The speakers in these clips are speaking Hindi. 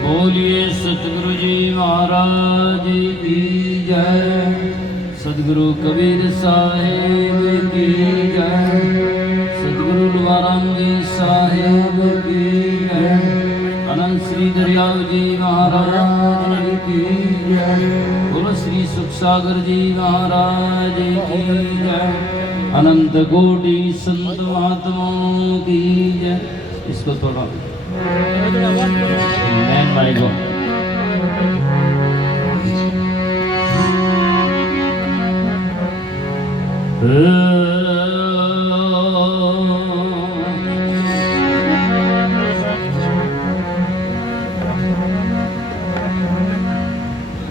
बोलिए सतगुरु जी महाराज की जय। सतगुरु कबीर साहेब की जय। सतगुरु लवारंगी साहेब की जय। अनंत श्री दरियाव जी महाराज की जय। बोलो श्री सुखसागर जी महाराज की जय। अनंत कोटि संत महात्माओं की जय। इसको थोड़ा मैन भाई को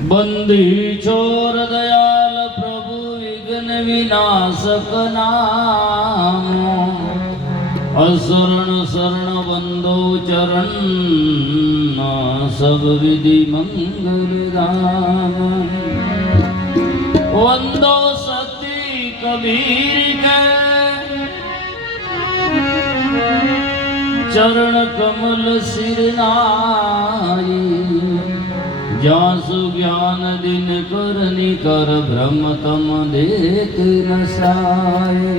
बंदी छोर दयाल प्रभु विघ्न विनाशक नाम। असरण शरण बंदो चरण सब विधि मंगल धाम। वंदो सती कबीर के चरण कमल सिर नाई। जासु ज्ञान दिन कर निकर ब्रह्म तम देख न साए।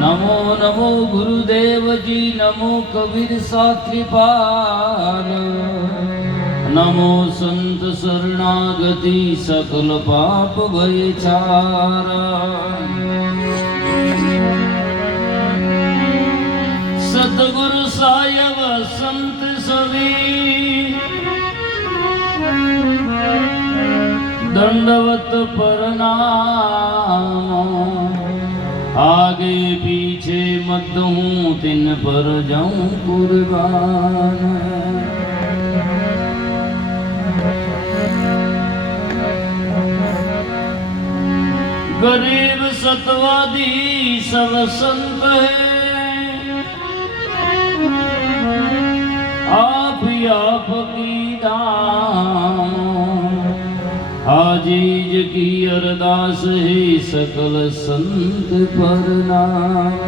नमो नमो गुरुदेव जी नमो कबीर साथी पाल। नमो संत शरणागति सकल पाप भय चारा। सतगुरु सायब संत सभी दंडवत प्रणाम। आगे पीछे मत हूँ तिन पर जाऊं कुर्बान। गरीब सतवादी सब संत है। आप ही आप की दाम। आजीज की अरदास है सकल संत पर नाम।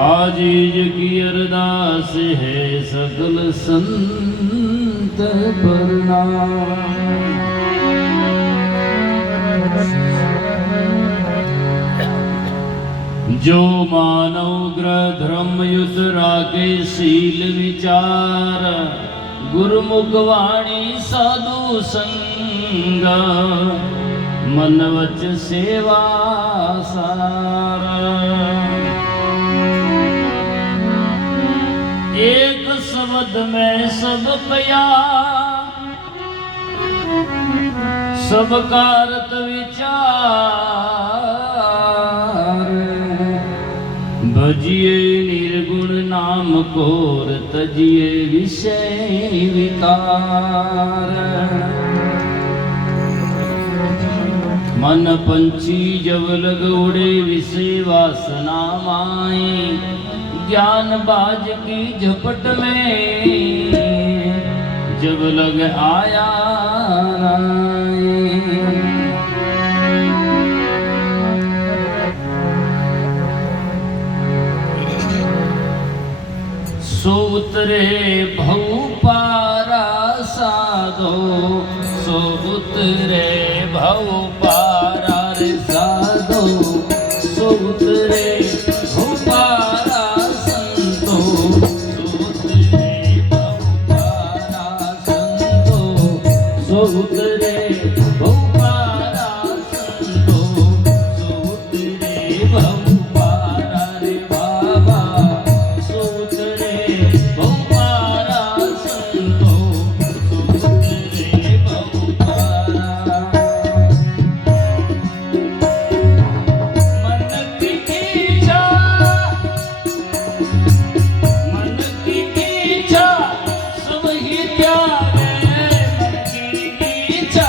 आजीज की अरदास है सकल संत पर नाम। जो मानव ग्रह धर्म युत राखे शील विचार। गुरुमुख वाणी साधु संग मन वच सेवा सार। एक शब्द में सब कया सब कारत विचार। भजिए निर्गुण नाम कोर तजिए विषय विकार। मन पंछी जब लग उड़े विषय वासना माई। ज्ञान बाज की झपट में जब लग आया सो उतरे भऊ पारा साधो। सो उतरे भऊ पारा रे साधो। सो उतरे भऊ पारा संतो। सो उतरे भऊ पारा संतो। सो उतरे भऊ पारा संतो। सो उतरे भऊ पारा रे बाबा। सो उतरे भऊ पारा संतो। सो उतरे भऊ पारा। मन की इच्छा मन की इच्छा सब ही त्यागे। मन की इच्छा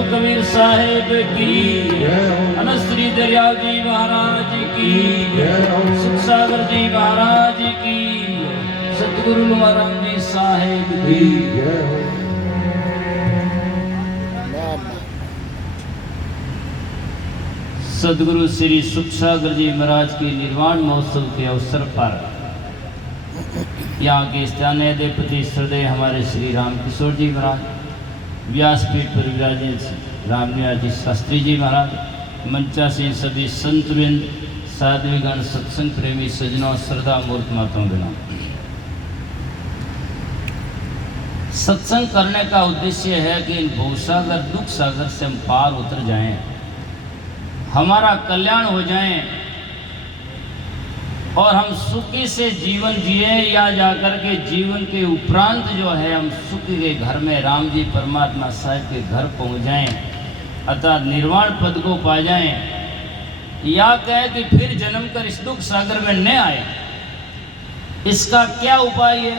सतगुरु कबीर साहेब की, अनंत श्री दरियाव जी महाराज की, सुख सागर जी महाराज की, सतगुरु महाराज जी साहेब की। सतगुरु श्री सुख सागर जी महाराज के निर्वाण महोत्सव के अवसर पर यहाँ के स्थानीय अधिपति श्रद्धेय हमारे श्री राम किशोर जी महाराज, व्यासपीठ पर विराजित रामनिवास जी शास्त्री जी महाराज, मंचासीन सभी संतवृंद, साध्वीगण, सत्संग प्रेमी सज्जनों, श्रद्धा मूर्त माताओं बहनों, सत्संग करने का उद्देश्य है कि इन भवसागर दुख सागर से हम पार उतर जाएं, हमारा कल्याण हो जाए और हम सुखी से जीवन जिए, या जाकर के जीवन के उपरांत जो है हम सुख के घर में राम जी परमात्मा साहब के घर पहुंच जाएं, अर्थात निर्वाण पद को पा जाएं, या कहे कि फिर जन्म कर इस दुख सागर में न आए। इसका क्या उपाय है?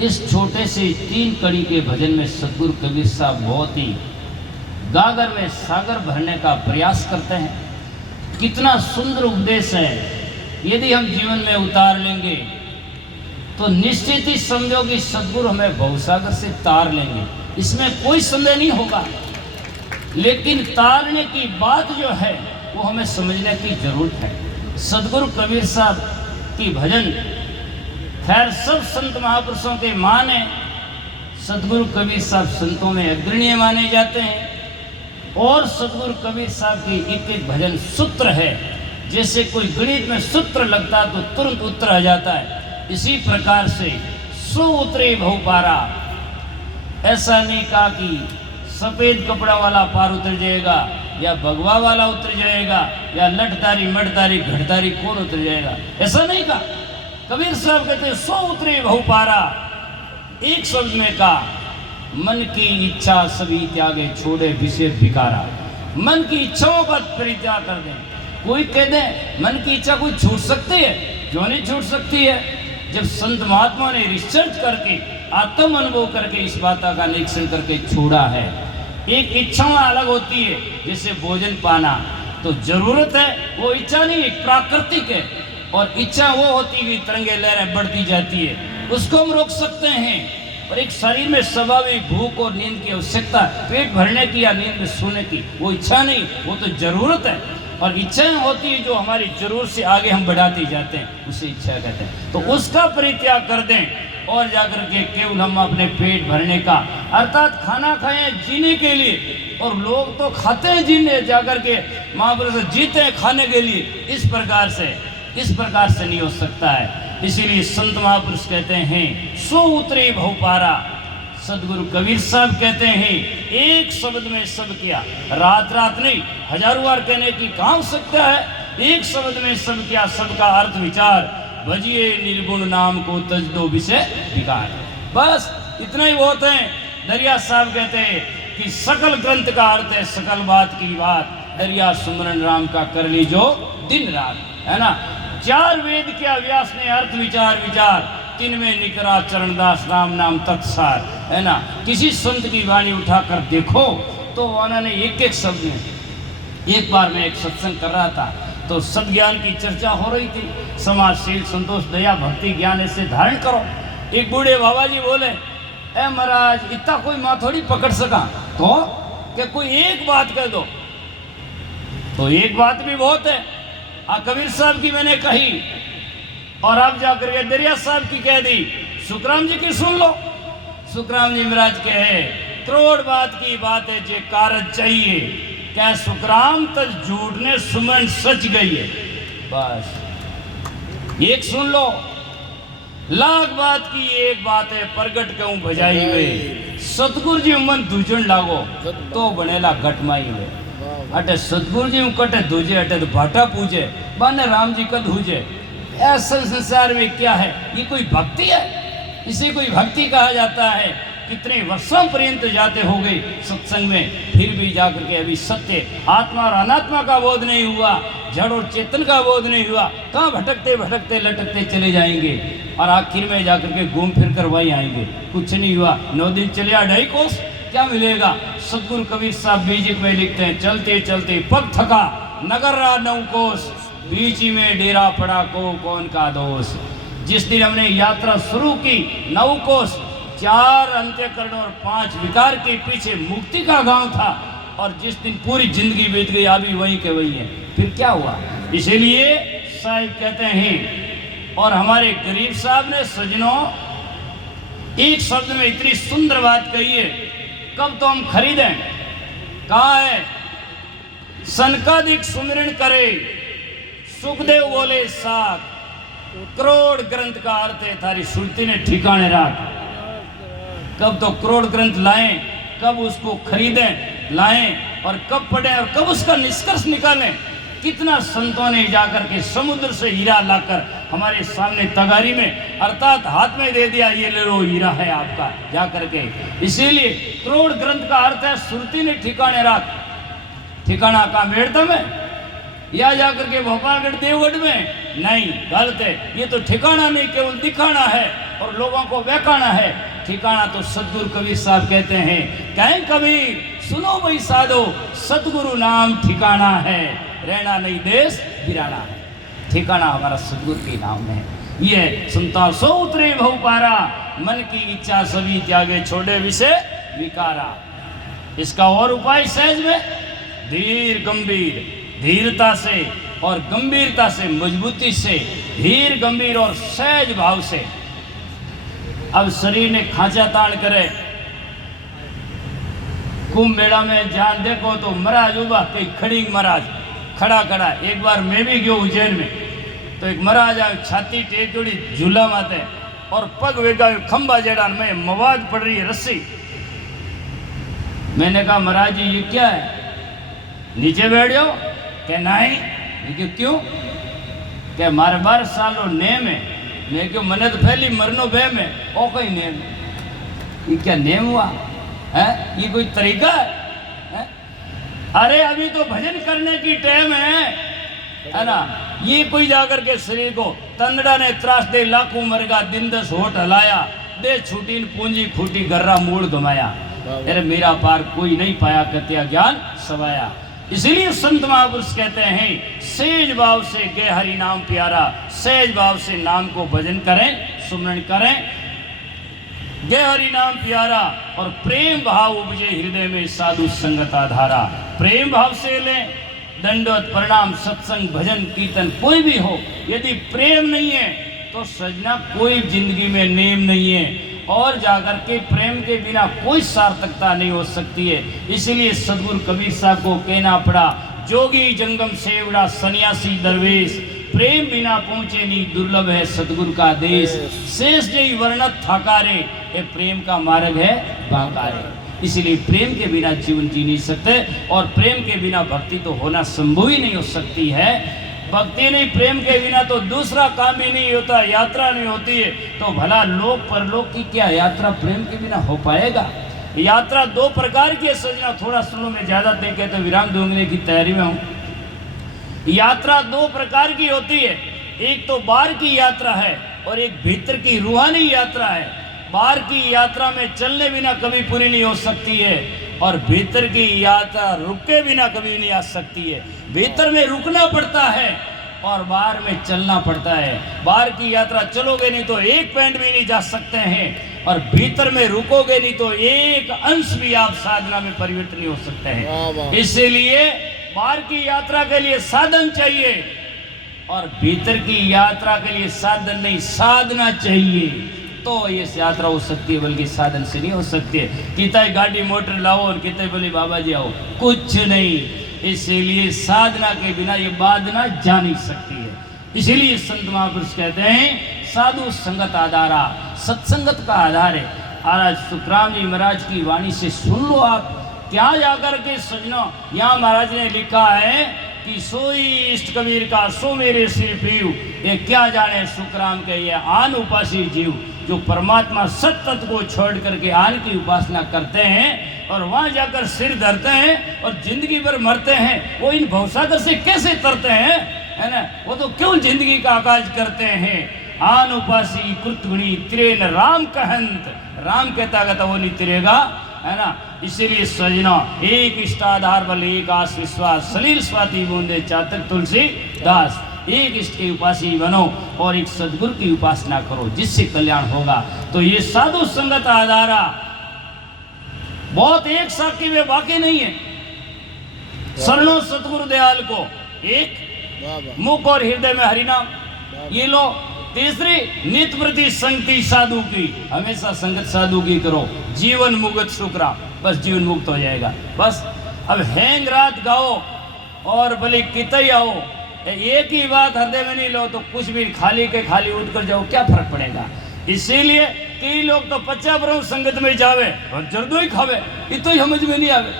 इस छोटे से 3 कड़ी के भजन में सतगुरु कबीर साहब बहुत ही गागर में सागर भरने का प्रयास करते हैं। कितना सुंदर उपदेश है, यदि हम जीवन में उतार लेंगे तो निश्चित ही समझो कि सतगुरु हमें भवसागर से तार लेंगे, इसमें कोई संदेह नहीं होगा। लेकिन तारने की बात जो है वो हमें समझने की जरूरत है। सतगुरु कबीर साहब की भजन खैर सब संत महापुरुषों के माने, सतगुरु कबीर साहब संतों में अग्रणीय माने जाते हैं, और सतगुरु कबीर साहब की एक भजन सूत्र है, जैसे कोई गणित में सूत्र लगता तो तुरंत उत्तर आ जाता है, इसी प्रकार से 100 उतरे बहुपारा। ऐसा नहीं कहा कि सफेद कपड़ा वाला पार उतर जाएगा, या भगवा वाला उतर जाएगा, या लठधारी मठधारी घटधारी कौन उतर जाएगा, ऐसा नहीं कहा। कबीर साहब कहते 100 उतरे बहुपारा। एक शब्द में कहा, मन की इच्छा सभी त्यागे छोड़े विषय भिकारा। मन की इच्छाओं का परित्याग कर दें। कोई कह दे मन की इच्छा कोई छूट सकती है? क्यों नहीं छूट सकती है? जब संत महात्मा ने रिसर्च करके आत्म अनुभव करके इस बात का निरीक्षण करके छोड़ा है। एक इच्छा अलग होती है, जैसे भोजन पाना तो जरूरत है, वो इच्छा नहीं, एक प्राकृतिक है। और इच्छा वो होती है तरंगे लहरें बढ़ती जाती है, उसको हम रोक सकते हैं। और एक शरीर में स्वाभाविक भूख और नींद की आवश्यकता, पेट भरने की या नींद में सोने की, वो इच्छा नहीं, वो तो जरूरत है। और इच्छाएं होती है जो हमारी जरूरत से आगे हम बढ़ाते जाते हैं, उसे इच्छा कहते हैं। तो उसका परित्याग कर दें और जाकर के केवल हम अपने पेट भरने का, अर्थात खाना खाएं जीने के लिए। और लोग तो खाते हैं जीने, जाकर के महापुरुष जीते हैं खाने के लिए। इस प्रकार से नहीं हो सकता है। इसीलिए संत महापुरुष कहते हैं 100 उतरे बहुपारा। सदगुरु कबीर साहब कहते हैं एक शब्द में सब किया। रात रात नहीं, हजारों बार कहने की कहाँ हो सकता है। एक शब्द में सब किया, सबका अर्थ विचार, भजिए निर्गुण नाम को तज दो विषय विकार। बस इतना ही बहुत है। दरिया साहब कहते हैं कि सकल ग्रंथ का अर्थ है सकल बात की बात, दरिया सुमरन राम का कर ली जो दिन रात, है ना। 4 वेद किया व्यास ने अर्थ विचार विचार, 3 में निकरा चरणदास राम नाम तत्सार, है ना। किसी संत की वाणी उठाकर देखो तो उन्होंने एक एक शब्द में। एक बार मैं एक सत्संग कर रहा था तो सद्ज्ञान की चर्चा हो रही थी, समाजशील संतोष दया भक्ति ज्ञान ऐसे धारण करो। एक बूढ़े बाबा जी बोले, ए महाराज इतना कोई माँ थोड़ी पकड़ सका, तो क्या कोई एक बात कह दो। तो एक बात भी बहुत है। कबीर साहब की मैंने कही और अब जाकर के दरिया साहब की कह दी। सुखराम जी की सुन लो। सुखराम जी महाराज कहे करोड़ बात की बात है जे कारज चाहिए, क्या सुखराम तक झूठने सुमन सच गई है। बस एक सुन लो, लाख बात की एक बात है प्रगट कहूं भजाई हुए। सतगुरु जी मन दूजन लागो तो बनेला घटमाई हुए। अटे सतगुरु जी कटे दूजे, अटे तो भाटा पूजे, बाने राम जी का दूजे। ऐसा संसार में क्या है? ये कोई भक्ति है? इसे कोई भक्ति कहा जाता है? कितने वर्षों पर्यंत जाते हो गए सत्संग में, फिर भी जाकर के अभी सत्य आत्मा और अनात्मा का बोध नहीं हुआ, जड़ और चेतन का बोध नहीं हुआ। कहाँ भटकते भटकते लटकते चले जाएंगे और आखिर में जाकर के घूम फिर कर वही आएंगे। कुछ नहीं हुआ। 9 दिन चले 2.5 कोस, क्या मिलेगा? सतगुरु कबीर साहब बीजिक में लिखते हैं, चलते चलते पग थका नगर रहा 9 कोस, बीच में डेरा पड़ा को कौन का दोष। जिस दिन हमने यात्रा शुरू की 9 कोस, 4 अंत्यकरण और 5 विकार के पीछे मुक्ति का गांव था, और जिस दिन पूरी जिंदगी बीत गई अभी वही के वही है, फिर क्या हुआ? इसीलिए साहिब कहते हैं, और हमारे गरीब साहब ने सजनों एक शब्द में इतनी सुंदर बात कही है, कब तो हम खरीदें? कहा है? सनकादिक सुमिरन करे, सुखदेव बोले साख, करोड़ ग्रंथ का अर्थ है थारी सुरती ने ठिकाने राख। कब तो करोड़ ग्रंथ लाएं, कब उसको खरीदें लाएं, और कब पढ़ें और कब उसका निष्कर्ष निकालें। कितना संतों ने जाकर के समुद्र से हीरा लाकर हमारे सामने तगारी में अर्थात हाथ में दे दिया, ये ले लो हीरा है आपका जाकर के। इसीलिए करोड़ ग्रंथ का अर्थ है सुरती ने ठिकाने राख। ठिकाना कहाँ? मेड़ता में या जाकर के भोपालगढ़ देवगढ़ में? नहीं, गलत है। ये तो ठिकाना नहीं, केवल दिखाना है और लोगों को बहकाना है। ठिकाना तो सतगुरु कबीर साहब कहते हैं, कहें कबीर सुनो भाई साधो, सतगुरु नाम ठिकाना है, रहना नहीं देश बिराना है। ठिकाना हमारा सतगुरु के नाम है। ये सुनता सो उतरे भव पारा, मन की इच्छा सभी त्यागे छोड़े विषय विकारा। इसका और उपाय सहज में धीर गंभीर, धीरता से और गंभीरता से, मजबूती से, धीर गंभीर और सहज भाव से। अब शरीर ने खांचा तान करे, कुंभ मेला में जान देखो तो महाराज उबा कई खड़ी महाराज खड़ा खड़ा। एक बार मैं भी गयो उज्जैन में, तो एक महाराज आए छाती टेकड़ी झूला माते और पग वेगा खंबा जेड़ा में मवाद पड़ रही है रस्सी। मैंने कहा महाराज जी ये क्या है? नीचे बैठ जाओ। क्या नहीं? क्यों? क्या मारे 12 सालों नेम है। मैं क्यों मने तो पहली मरनो बे में ओ कोई नेम, ये क्या नेम हुआ है? ये कोई तरीका है? अरे अभी तो भजन करने की टाइम है ना। ये कोई जाकर के शरीर को तंदड़ा ने त्रास दे लाखों मरगा, दिन 10 होठ हलाया, दे छूटी पूंजी खूटी गर्रा मूल गमाया। अरे मेरा पार कोई नहीं पाया, कत्या ज्ञान सवाया। इसीलिए संत महापुरुष कहते हैं, सेज भाव से गे हरि नाम प्यारा, सेज भाव से नाम को भजन करें, सुमरण करें, गे हरि नाम प्यारा, और प्रेम भाव उपजे हृदय में साधु संगत आधारा। प्रेम भाव से लें, दंडवत प्रणाम सत्संग भजन कीर्तन कोई भी हो, यदि प्रेम नहीं है तो सजना कोई जिंदगी में नेम नहीं है, और जाकर के प्रेम के बिना कोई सार्थकता नहीं हो सकती है। इसलिए सदगुरु कबीर साहब को कहना पड़ा, जोगी जंगम सेवड़ा सन्यासी दरवेश, प्रेम बिना पहुँचे नहीं दुर्लभ है सदगुरु का देश। शेष जय वर्णत थाकारे, ये प्रेम का मार्ग है बाकारे। इसलिए प्रेम के बिना जीवन जी नहीं सकते, और प्रेम के बिना भक्ति तो होना संभव ही नहीं हो सकती है। भक्ति नहीं, प्रेम के बिना तो दूसरा काम भी नहीं होता, यात्रा नहीं होती है। तो भला लोक परलोक की क्या यात्रा प्रेम के बिना हो पाएगा? यात्रा 2 प्रकार की है सजना, थोड़ा सुनो, मैं ज्यादा देखे तो विराम दूंगने की तैयारी में हूँ। यात्रा 2 प्रकार की होती है, एक तो बाहर की यात्रा है और एक भीतर की रूहानी यात्रा है। बाहर की यात्रा में चलने बिना कभी पूरी नहीं हो सकती है, और भीतर की यात्रा रुके बिना कभी नहीं आ सकती है। भीतर में रुकना पड़ता है और बाहर में चलना पड़ता है। बाहर की यात्रा चलोगे नहीं तो 1 पैंट भी नहीं जा सकते हैं, और भीतर में रुकोगे नहीं तो 1 अंश भी आप साधना में परिवर्तन नहीं हो सकते हैं। इसीलिए बाहर की यात्रा के लिए साधन चाहिए, और भीतर की यात्रा के लिए साधन नहीं साधना चाहिए, तो ये यात्रा हो सकती है, बल्कि साधन से नहीं हो सकती है। कितना गाड़ी मोटर लाओ और कितने बोले बाबा जी आओ, कुछ नहीं। इसीलिए साधना के बिना ये बाधना जा नहीं सकती है। इसीलिए संत महापुरुष कहते हैं, साधु संगत आधारा, सत्संगत का आधार है। आज सुखराम जी महाराज की वाणी से सुन लो आप, क्या जाकर के सजनों, यहाँ महाराज ने लिखा है कि सोई इष्ट कबीर का सो मेरे सिर पीऊ, ये क्या जाने सुखराम के ये आन उपासी जीव, जो परमात्मा सत तत्व को छोड़ करके आन की उपासना करते हैं और वहां जाकर सिर धरते हैं और जिंदगी भर मरते हैं, वो इन भवसागर से कैसे तरते हैं, है ना? वो तो क्यों जिंदगी का आगाज करते हैं। आन उपासी कृतगुणी तिरेन राम कहंत, राम कहता कहता वो नहीं तिरेगा, है ना? इसीलिए सजना एक इष्टाधार बल एक आस विश्वास सलील स्वाति बूंदे चातक तुलसी दास। एक इष्ट के उपासी बनो और एक सदगुरु की उपासना करो, जिससे कल्याण होगा। तो ये साधु संगत आधारा बहुत एक साकी में बाकी नहीं है। शरणो सतगुरु दयाल को, एक मुख और हृदय में हरिनाम, ये लो। तीसरी नित प्रति संगति साधु की, हमेशा संगत साधु की करो, जीवन मुक्त सुखरा, बस जीवन मुक्त हो जाएगा। बस अब हैंग रात गाओ और भले कितई आओ, एक ही बात हृदय में नहीं लो तो कुछ भी खाली के खाली उठ कर जाओ, क्या फर्क पड़ेगा। इसीलिए कई लोग तो 50 बरस संगत में जावे और जर्दो ही खावे, ये तो समझ में नहीं आवे।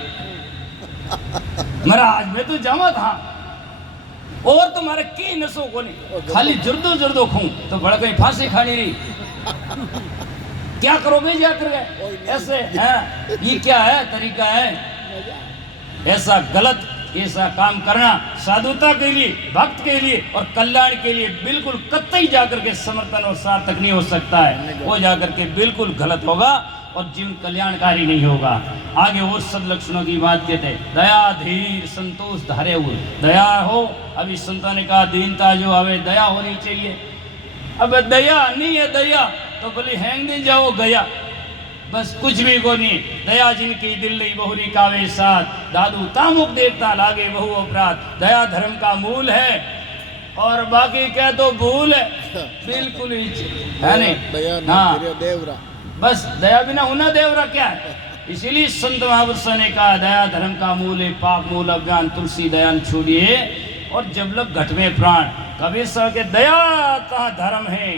महाराज मैं तो जावा था और तुम्हारे की नसो को नहीं, खाली जर्दो जर्दो खूं तो बड़ा कहीं फांसी खानी रही, क्या करोगे जाकर गए ऐसे है। ये क्या है तरीका है, ऐसा गलत ऐसा काम करना साधुता के लिए, भक्त के लिए और कल्याण के लिए बिल्कुल कतई जाकर के समर्थन और सार्थक नहीं हो सकता है। वो जाकर के बिल्कुल गलत होगा और जीवन कल्याणकारी नहीं होगा। आगे और सब लक्षणों की बात कहते हैं, दया धीर संतोष धारे उर, दया हो। अभी संतों ने कहा दीनता जो हमें दया होनी चाहिए। अब दया नहीं है, दया तो बोले हैंग नहीं जाओ गया, बस कुछ भी को नहीं। दया जिनकी दिल नहीं बहुरी कावे साथ, दादू तामुक देवता लागे बहु अपराध। दया धर्म का मूल है और बाकी क्या तो भूल है, बिल्कुल ही है नहीं। हाँ बस दया बिना होना देवरा क्या है। इसीलिए संत महापुरुष ने कहा दया धर्म का मूल है, पाप मूल अज्ञान तुलसी दयान छोड़िए और जब लग घट में प्राण। कबीर साहब के दया तहाँ धर्म है,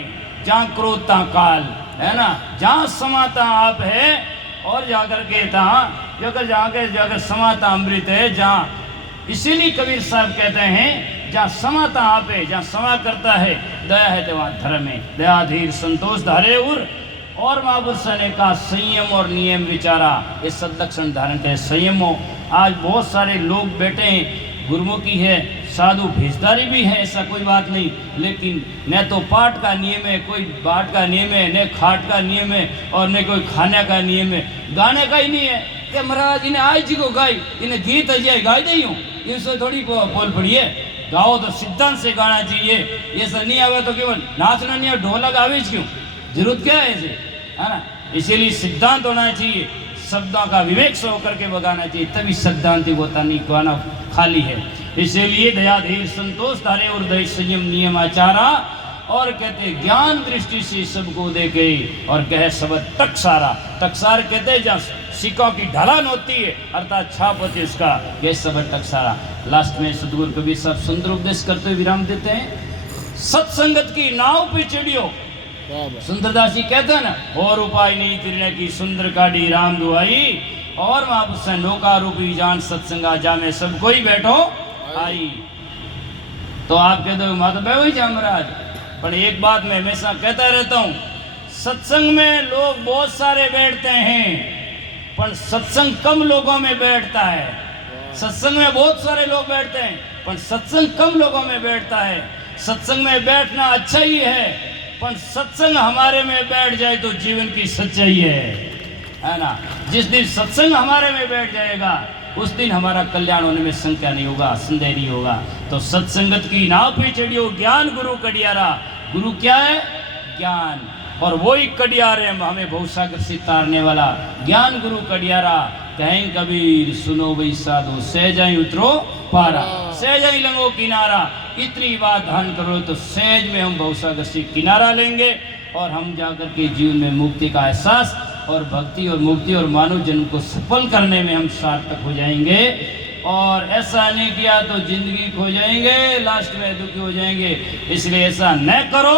जहाँ क्रोध तहाँ काल है ना, जहाँ समाता आप है और जाकर के तहाँ जाकर समाता अमृत है जहाँ। इसीलिए कबीर साहब कहते हैं जहाँ समाता आप है, जहाँ समा करता है दया है तो वहाँ धर्म है। दया धीर संतोष धारे उर। और महापुरुष ने कहा संयम और नियम विचारा, ये सदलक्षण धारण करे। संयम हो, आज बहुत सारे लोग बैठे हैं, गुरुमुखी है, साधु भेजदारी भी है, ऐसा कोई बात नहीं, लेकिन न तो पाठ का नियम है, कोई बाट का नियम है, न खाट का नियम है और न कोई खाने का नियम है। गाने का ही नहीं है कि महाराज इन्हें आज जी को गाई, इन्हें गीत अजय गाई दई हूँ, इससे थोड़ी बोल पड़ी है। गाओ तो सिद्धांत से गाना चाहिए, ये सब नहीं आवे तो केवल नाचना नहीं, ढोलक आवे क्यों, जरूरत क्या है इसे, है ना। इसीलिए सिद्धांत होना चाहिए, शब्दों का विवेक से होकर के बगाना चाहिए, तभी सिद्धांतिक होता, नहीं गाना खाली है। इसीलिए दया धीर संतोष धारे और दय संयम नियम आचारा। और कहते ज्ञान दृष्टि से सबको दे गई और कहे शब्द टकसारा। टकसार कहते जहाँ सिक्कों की ढलान होती है अर्थात छाप होती है उसका, यह शब्द टकसारा। लास्ट में सदगुरु कबीर साहब सुंदर उपदेश करते हुए विराम देते हैं, सत्संगत की नाव पे चढ़ियो। सुंदरदास जी कहते हैं ना, और उपाय नहीं तिरने की सुंदर काढ़ी राम दुआई। और महापुरुष नौका रूपी जान सत्संगा जा में सब कोई बैठो आई। तो आप कहते हो माता बह वही जा महाराज, पर एक बात मैं हमेशा कहता रहता हूँ, सत्संग में लोग बहुत सारे बैठते हैं पर सत्संग कम लोगों में बैठता है। सत्संग में बहुत सारे लोग बैठते हैं पर सत्संग कम लोगों में बैठता है। सत्संग में बैठना अच्छा ही है, पर सत्संग हमारे में बैठ जाए तो जीवन की सच्चाई है ना। जिस दिन सत्संग हमारे में बैठ जाएगा उस दिन हमारा कल्याण होने में शंका नहीं होगा, संदेह नहीं होगा। तो सत्संगत की नाव पे चढ़ियो, ज्ञान गुरु कडियारा। गुरु क्या है? ज्ञान, और वही कडियारे हमें भवसागर से तारने वाला ज्ञान गुरु कडियारा। कहें कबीर सुनो वही साधु, सहजाई उतरो पारा, सहजाई लंगो किनारा। इतनी बात ध्यान करो तो सहज में हम भवसागर से किनारा लेंगे और हम जाकर के जीवन में मुक्ति का एहसास और भक्ति और मुक्ति और मानव जन्म को सफल करने में हम सार्थक हो जाएंगे। और ऐसा नहीं किया तो जिंदगी खो जाएंगे, लास्ट में दुखी हो जाएंगे। इसलिए ऐसा न करो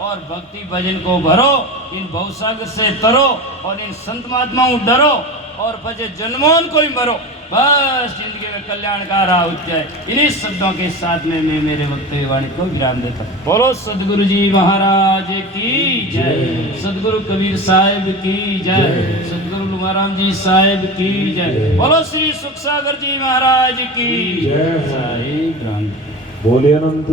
और भक्ति भजन को भरो, इन भवसागर से तरो और इन संत महात्माओं डरो और पचे जन्मों को ही मरो, बस जिंदगी में कल्याण का राह उठ जाए। इन्हीं शब्दों के साथ में मैं मेरे वक्तव्य वाणी को विराम देता हूँ। बोलो सदगुरु जी महाराज की जय, सदगुरु कबीर साहिब की जय, सदगुरु लुमाराम जी साहिब की जय, बोलो श्री सुखसागर जी महाराज की जय। साहिब बोले अनंत